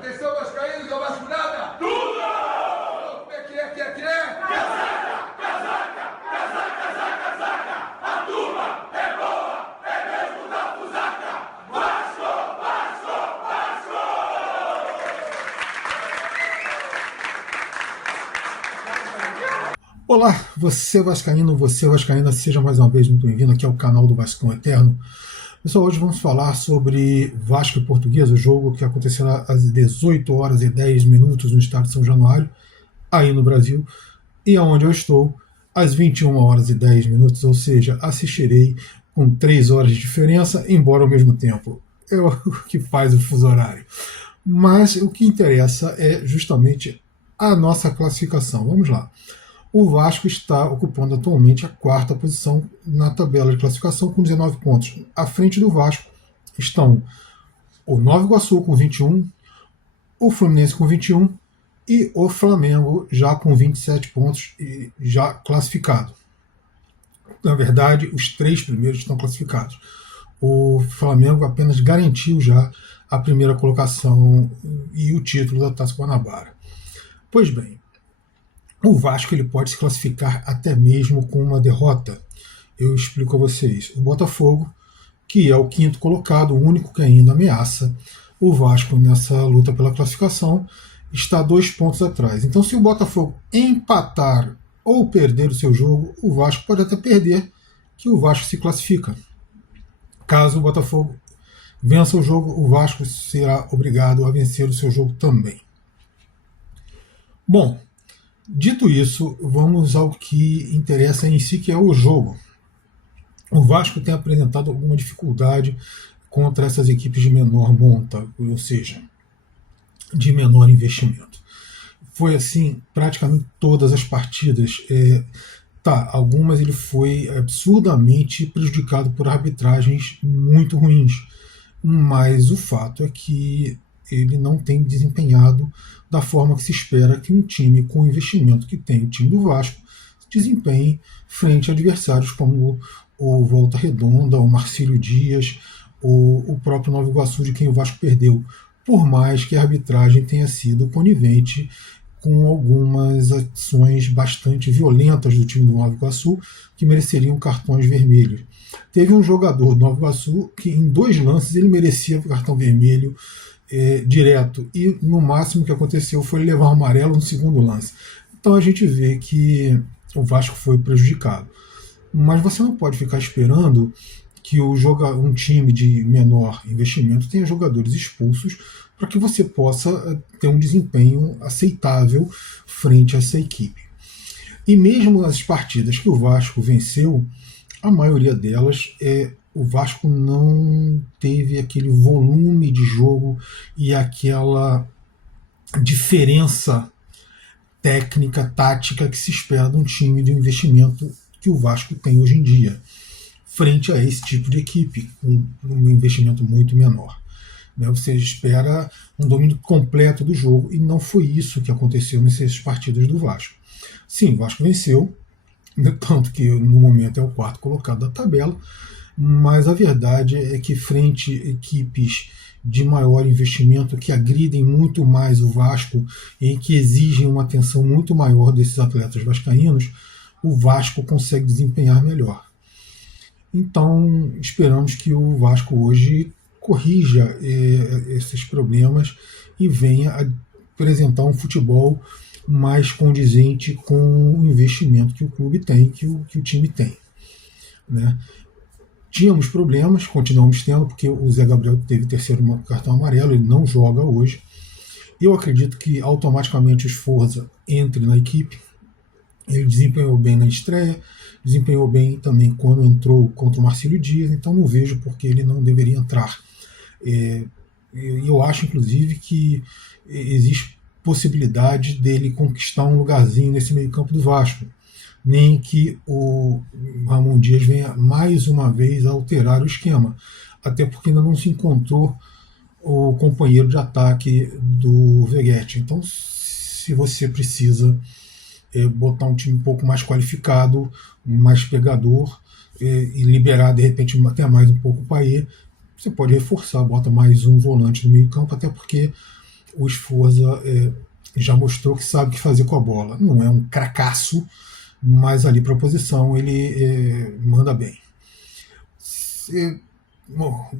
Atenção, vascaínos, ao Vasco nada! Tudo! Como é que é? Casaca! Casaca! Casaca, casaca, casaca! A turma é boa! É mesmo da fusaca! Vasco! Vasco! Vasco! Olá, você vascaíno, você vascaína, seja mais uma vez muito bem-vindo aqui ao canal do Vascão Eterno. Pessoal, hoje vamos falar sobre Vasco e Portuguesa, o jogo que acontecerá às 18 horas e 10 minutos no estado de São Januário, aí no Brasil, e aonde eu estou, às 21 horas e 10 minutos, ou seja, assistirei com 3 horas de diferença, embora ao mesmo tempo. É o que faz o fuso horário. Mas o que interessa é justamente a nossa classificação. Vamos lá. O Vasco está ocupando atualmente a 4ª posição na tabela de classificação com 19 pontos. À frente do Vasco estão o Nova Iguaçu com 21, o Fluminense com 21 e o Flamengo já com 27 pontos e já classificado. Na verdade, os 3 primeiros estão classificados. O Flamengo apenas garantiu já a primeira colocação e o título da Taça Guanabara. Pois bem, o Vasco ele pode se classificar até mesmo com uma derrota. Eu explico a vocês. O Botafogo, que é o 5º colocado, o único que ainda ameaça o Vasco nessa luta pela classificação, está 2 pontos atrás. Então, se o Botafogo empatar ou perder o seu jogo, o Vasco pode até perder, que o Vasco se classifica. Caso o Botafogo vença o jogo, o Vasco será obrigado a vencer o seu jogo também. Bom, dito isso, vamos ao que interessa em si, que é o jogo. O Vasco tem apresentado alguma dificuldade contra essas equipes de menor monta, ou seja, de menor investimento. Foi assim praticamente todas as partidas. Algumas ele foi absurdamente prejudicado por arbitragens muito ruins, mas o fato é que ele não tem desempenhado da forma que se espera que um time com o investimento que tem o time do Vasco desempenhe frente a adversários como o Volta Redonda, o Marcílio Dias, o próprio Nova Iguaçu, de quem o Vasco perdeu, por mais que a arbitragem tenha sido conivente com algumas ações bastante violentas do time do Nova Iguaçu que mereceriam cartões vermelhos. Teve um jogador do Nova Iguaçu que em 2 lances ele merecia o cartão vermelho direto, e no máximo que aconteceu foi levar um amarelo no 2º lance. Então a gente vê que o Vasco foi prejudicado. Mas você não pode ficar esperando que um time de menor investimento tenha jogadores expulsos para que você possa ter um desempenho aceitável frente a essa equipe. E mesmo as partidas que o Vasco venceu, a maioria delas o Vasco não teve aquele volume de jogo e aquela diferença técnica, tática que se espera de um time de investimento que o Vasco tem hoje em dia, frente a esse tipo de equipe, com um investimento muito menor. Você espera um domínio completo do jogo, e não foi isso que aconteceu nessas partidas do Vasco. Sim, o Vasco venceu, tanto que no momento é o 4º colocado da tabela, mas a verdade é que frente a equipes de maior investimento que agridem muito mais o Vasco e que exigem uma atenção muito maior desses atletas vascaínos, o Vasco consegue desempenhar melhor. Então esperamos que o Vasco hoje corrija esses problemas e venha a apresentar um futebol mais condizente com o investimento que o clube tem, que o time tem, né? Tínhamos problemas, continuamos tendo, porque o Zé Gabriel teve 3º cartão amarelo, ele não joga hoje. Eu acredito que automaticamente o Sforza entre na equipe. Ele desempenhou bem na estreia, desempenhou bem também quando entrou contra o Marcílio Dias, então não vejo por que ele não deveria entrar. Eu acho, inclusive, que existe possibilidade dele conquistar um lugarzinho nesse meio-campo do Vasco, nem que o Ramon Dias venha mais uma vez a alterar o esquema, até porque ainda não se encontrou o companheiro de ataque do Veguete. Então, se você precisa botar um time um pouco mais qualificado, mais pegador, e liberar de repente até mais um pouco o Payet, você pode reforçar, bota mais um volante no meio campo, até porque o Sforza já mostrou que sabe o que fazer com a bola. Não é um cracaço, mas ali para a posição ele manda bem.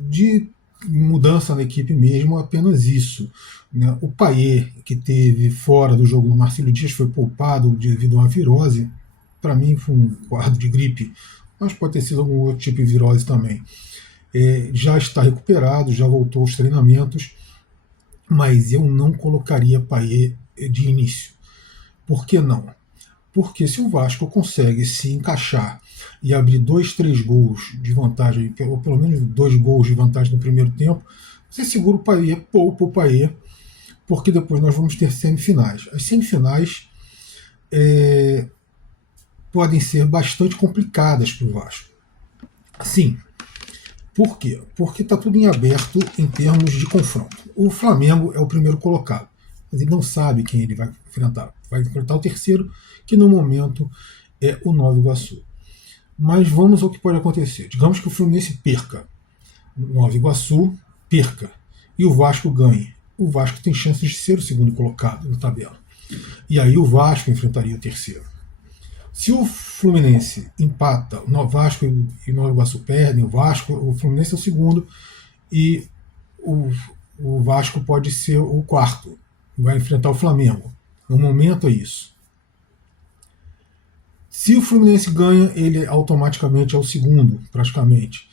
De mudança na equipe mesmo, apenas isso. Né? O Payet, que teve fora do jogo do Marcelo Dias, foi poupado devido a uma virose. Para mim foi um quadro de gripe, mas pode ter sido algum outro tipo de virose também. Já está recuperado, já voltou aos treinamentos, mas eu não colocaria Payet de início. Por que não? Porque se o Vasco consegue se encaixar e abrir 2, 3 gols de vantagem, ou pelo menos 2 gols de vantagem no primeiro tempo, você segura o Payet, poupa o Payet, porque depois nós vamos ter semifinais. As semifinais podem ser bastante complicadas para o Vasco. Sim. Por quê? Porque está tudo em aberto em termos de confronto. O Flamengo é o primeiro colocado, mas ele não sabe quem ele vai enfrentar. Vai enfrentar o terceiro, que no momento é o Nova Iguaçu. Mas vamos ao que pode acontecer. Digamos que o Fluminense perca, o Nova Iguaçu perca e o Vasco ganhe. O Vasco tem chances de ser o segundo colocado na tabela. E aí o Vasco enfrentaria o terceiro. Se o Fluminense empata, o Vasco e o Nova Iguaçu perdem, o Fluminense é o segundo e o Vasco pode ser o quarto. Vai enfrentar o Flamengo. No momento é isso. Se o Fluminense ganha, ele automaticamente é o segundo, praticamente.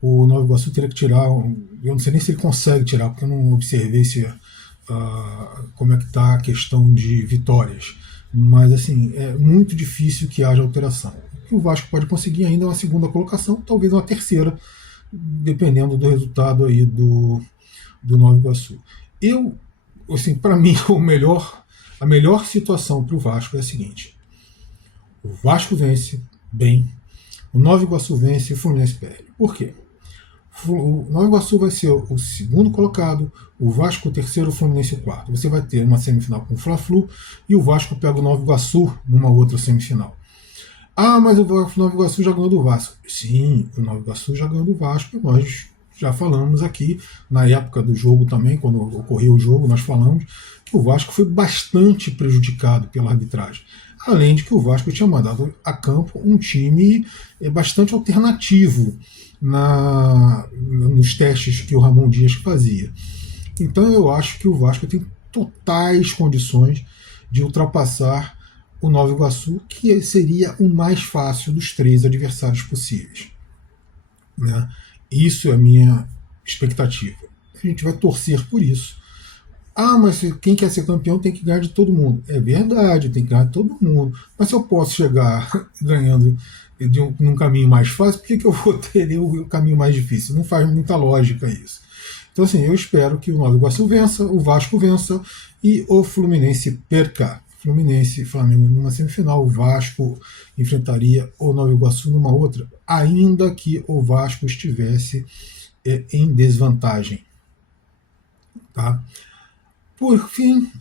O Nova Iguaçu teria que tirar, eu não sei nem se ele consegue tirar, porque eu não observei como é que está a questão de vitórias. Mas assim, é muito difícil que haja alteração. O que o Vasco pode conseguir ainda é uma segunda colocação, talvez uma terceira, dependendo do resultado aí do Nova Iguaçu. Assim, para mim, a melhor situação para o Vasco é a seguinte: o Vasco vence bem, o Nova Iguaçu vence e o Fluminense perde. Por quê? O Nova Iguaçu vai ser o segundo colocado, o Vasco o terceiro, o Fluminense o quarto. Você vai ter uma semifinal com o Fla-Flu e o Vasco pega o Nova Iguaçu numa outra semifinal. Ah, mas o Nova Iguaçu já ganhou do Vasco. Sim, o Nova Iguaçu já ganhou do Vasco. Nós já falamos aqui, na época do jogo também, quando ocorreu o jogo, nós falamos que o Vasco foi bastante prejudicado pela arbitragem. Além de que o Vasco tinha mandado a campo um time bastante alternativo nos testes que o Ramon Dias fazia. Então eu acho que o Vasco tem totais condições de ultrapassar o Nova Iguaçu, que seria o mais fácil dos 3 adversários possíveis. Né? Isso é a minha expectativa. A gente vai torcer por isso. Ah, mas quem quer ser campeão tem que ganhar de todo mundo. É verdade, tem que ganhar de todo mundo. Mas se eu posso chegar ganhando num caminho mais fácil, por que eu vou ter o caminho mais difícil? Não faz muita lógica isso. Então, assim, eu espero que o Nova Iguaçu vença, o Vasco vença e o Fluminense perca. Fluminense e Flamengo numa semifinal, o Vasco enfrentaria o Nova Iguaçu numa outra, ainda que o Vasco estivesse em desvantagem. Tá? Por fim,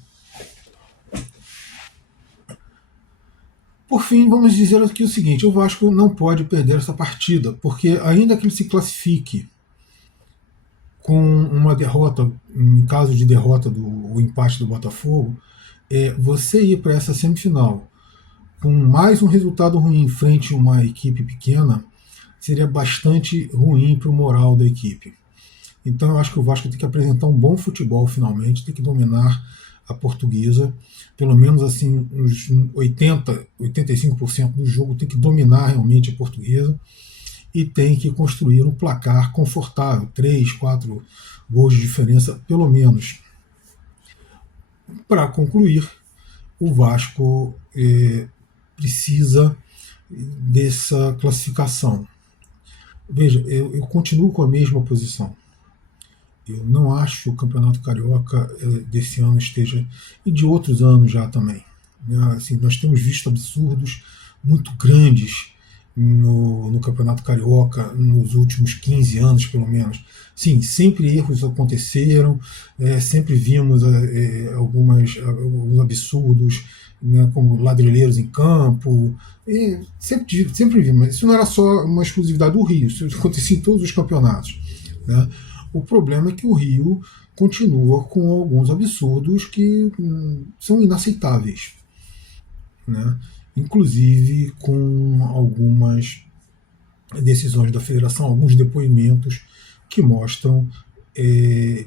vamos dizer aqui o seguinte: o Vasco não pode perder essa partida, porque ainda que ele se classifique com uma derrota, em caso de derrota do empate do Botafogo, você ir para essa semifinal com mais um resultado ruim frente a uma equipe pequena seria bastante ruim para o moral da equipe. Então eu acho que o Vasco tem que apresentar um bom futebol finalmente, tem que dominar a Portuguesa, pelo menos assim uns 85% do jogo tem que dominar realmente a Portuguesa e tem que construir um placar confortável, 3, 4 gols de diferença pelo menos. Para concluir, o Vasco precisa dessa classificação. Veja, eu continuo com a mesma posição. Eu não acho que o Campeonato Carioca desse ano esteja, e de outros anos já também. Assim, nós temos visto absurdos muito grandes no Campeonato Carioca nos últimos 15 anos, pelo menos. Sim, sempre erros aconteceram, sempre vimos alguns absurdos, né, como ladrilheiros em campo, sempre vimos. Isso não era só uma exclusividade do Rio, isso acontecia em todos os campeonatos. Né? O problema é que o Rio continua com alguns absurdos que são inaceitáveis, né? Inclusive com algumas decisões da federação, alguns depoimentos que mostram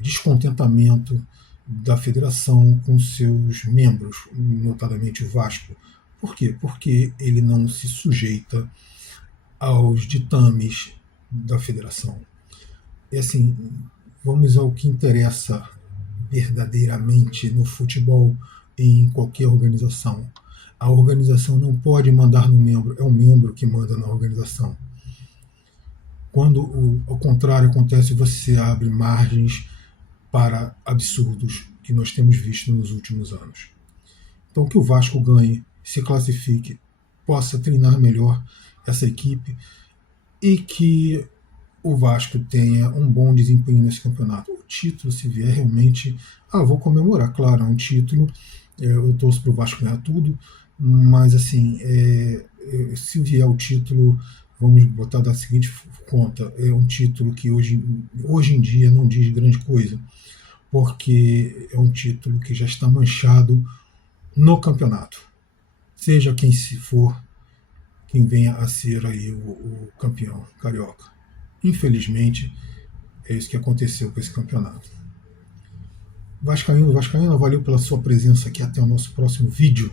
descontentamento da federação com seus membros, notadamente o Vasco. Por quê? Porque ele não se sujeita aos ditames da federação. E assim, vamos ao que interessa verdadeiramente no futebol e em qualquer organização. A organização não pode mandar no membro, é o membro que manda na organização. Quando ao contrário acontece, você abre margens para absurdos que nós temos visto nos últimos anos. Então, que o Vasco ganhe, se classifique, possa treinar melhor essa equipe e que o Vasco tenha um bom desempenho nesse campeonato. O título, se vier realmente, vou comemorar, claro, é um título, eu torço para o Vasco ganhar tudo, mas assim, se vier o título, vamos botar da seguinte conta, é um título que hoje em dia não diz grande coisa, porque é um título que já está manchado no campeonato. Seja quem se for, quem venha a ser aí o campeão carioca. Infelizmente, é isso que aconteceu com esse campeonato. Vascaíno, valeu pela sua presença aqui. Até o nosso próximo vídeo.